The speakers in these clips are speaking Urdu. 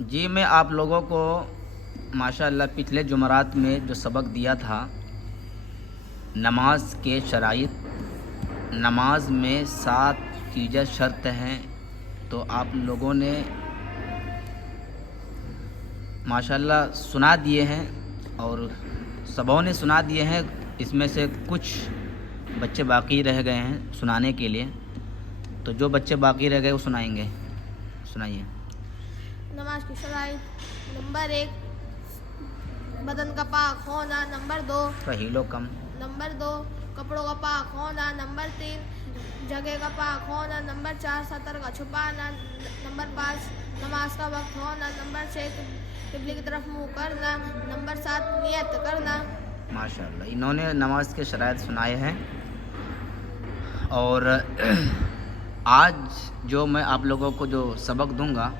جی میں آپ لوگوں کو ماشاءاللہ پچھلے جمعرات میں جو سبق دیا تھا نماز کے شرائط، نماز میں 7 چیزیں شرط ہیں، تو آپ لوگوں نے ماشاءاللہ سنا دیے ہیں اور سبوں نے سنا دیے ہیں۔ اس میں سے کچھ بچے باقی رہ گئے ہیں سنانے کے لیے، تو جو بچے باقی رہ گئے وہ سنائیں گے۔ سنائیے۔ نماز کی شرائط: نمبر 1 بدن کا پاک ہونا، نمبر 2 رحیلو کم، نمبر 2 کپڑوں کا پاک ہونا، نمبر 3 جگہ کا پاک ہونا، نمبر 4 سطر کا چھپانا، نمبر 5 نماز کا وقت ہونا، نمبر 6 قبلے کی طرف منہ کرنا، نمبر 7 نیت کرنا۔ ماشاءاللہ انہوں نے نماز کے شرائط سنائے ہیں، اور آج جو میں آپ لوگوں کو جو سبق دوں گا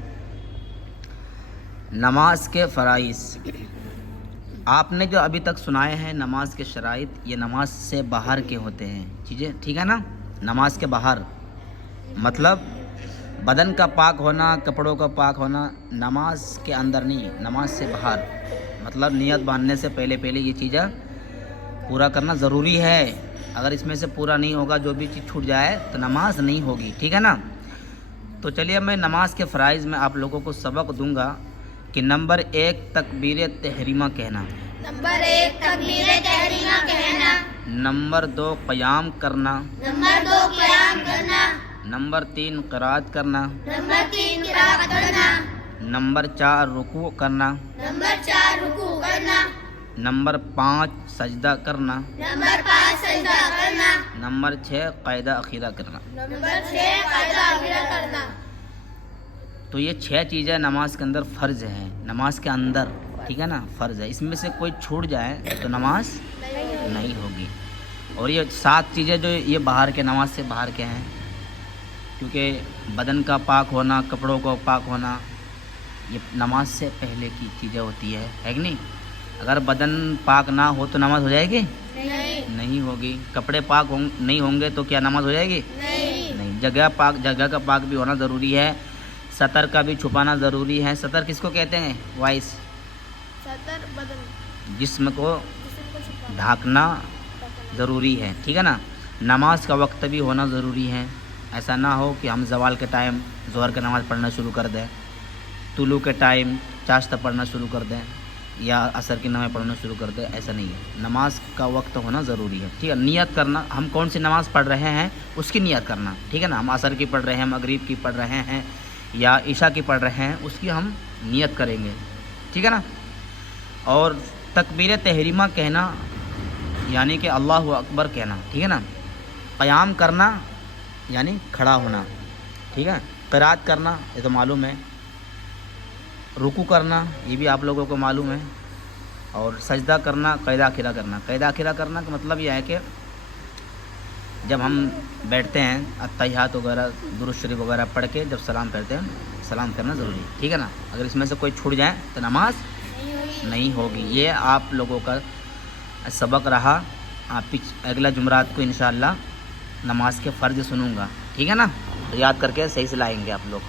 نماز کے فرائض، آپ نے جو ابھی تک سنائے ہیں نماز کے شرائط، یہ نماز سے باہر کے ہوتے ہیں چیزیں، ٹھیک ہے نا؟ نماز کے باہر مطلب بدن کا پاک ہونا، کپڑوں کا پاک ہونا، نماز کے اندر نہیں، نماز سے باہر، مطلب نیت باندھنے سے پہلے یہ چیزیں پورا کرنا ضروری ہے۔ اگر اس میں سے پورا نہیں ہوگا، جو بھی چیز چھوٹ جائے تو نماز نہیں ہوگی، ٹھیک ہے نا؟ تو چلیے میں نماز کے فرائض میں آپ لوگوں کو سبق دوں گا کہ نمبر 1 تکبیر تحریمہ کہنا، نمبر 1 تکبیر تحریمہ کہنا، نمبر 2 قیام کرنا، نمبر 2 قیام کرنا، نمبر 3 قرات کرنا، نمبر 3 قرات کرنا، نمبر 4 رکوع کرنا، نمبر 4 رکوع کرنا، نمبر 5 سجدہ کرنا، نمبر 5 سجدہ کرنا، نمبر 6 قاعدہ اخیرہ کرنا۔ نمبر 6 قاعدہ اخیرہ کرنا۔ تو یہ 6 چیزیں نماز کے اندر فرض ہیں، نماز کے اندر، ٹھیک ہے نا؟ فرض ہے۔ اس میں سے کوئی چھوٹ جائے تو نماز نہیں ہوگی۔ اور یہ 7 چیزیں جو یہ باہر کے، نماز سے باہر کے ہیں، کیونکہ بدن کا پاک ہونا، کپڑوں کو پاک ہونا، یہ نماز سے پہلے کی چیزیں ہوتی ہے کہ نہیں؟ اگر بدن پاک نہ ہو تو نماز ہو جائے گی؟ نہیں ہوگی۔ کپڑے پاک نہیں ہوں گے تو کیا نماز ہو جائے گی؟ نہیں۔ جگہ کا پاک بھی ہونا ضروری ہے، سطر کا بھی چھپانا ضروری ہے۔ سطر کس کو کہتے ہیں وائس؟ سطر بدن، جسم کو جسم کو چھپانا، ڈھانکنا ضروری ہے، ٹھیک ہے نا؟ نماز کا وقت بھی ہونا ضروری ہے۔ ایسا نہ ہو کہ ہم زوال کے ٹائم ظہر کی نماز پڑھنا شروع کر دیں، طلوع کے ٹائم چاشت پڑھنا شروع کر دیں، یا عصر کی نماز پڑھنا شروع کر دیں، ایسا نہیں ہے۔ نماز کا وقت ہونا ضروری ہے، ٹھیک ہے؟ نیت کرنا، ہم کون سی نماز پڑھ رہے ہیں اس کی نیت کرنا، ٹھیک ہے نا؟ ہم عصر کی پڑھ رہے ہیں، مغرب کی پڑھ رہے ہیں، یا عشاء کی پڑھ رہے ہیں، اس کی ہم نیت کریں گے، ٹھیک ہے نا؟ اور تکبیر تحریمہ کہنا یعنی کہ اللہ اکبر کہنا، ٹھیک ہے نا؟ قیام کرنا یعنی کھڑا ہونا، ٹھیک ہے؟ قرات کرنا یہ تو معلوم ہے، رکوع کرنا یہ بھی آپ لوگوں کو معلوم ہے، اور سجدہ کرنا، قاعدہ اخیرہ کرنا۔ قاعدہ اخیرہ کرنا کا مطلب یہ ہے کہ جب ہم بیٹھتے ہیں اتحیات وغیرہ، درود شریف وغیرہ پڑھ کے جب سلام کرتے ہیں، سلام کرنا ضروری ہے، ٹھیک ہے نا؟ اگر اس میں سے کوئی چھوٹ جائے تو نماز نہیں ہوگی۔ یہ آپ لوگوں کا سبق رہا۔ اگلا جمعرات کو انشاءاللہ نماز کے فرض سنوں گا، ٹھیک ہے نا؟ تو یاد کر کے صحیح سے لائیں گے آپ لوگ۔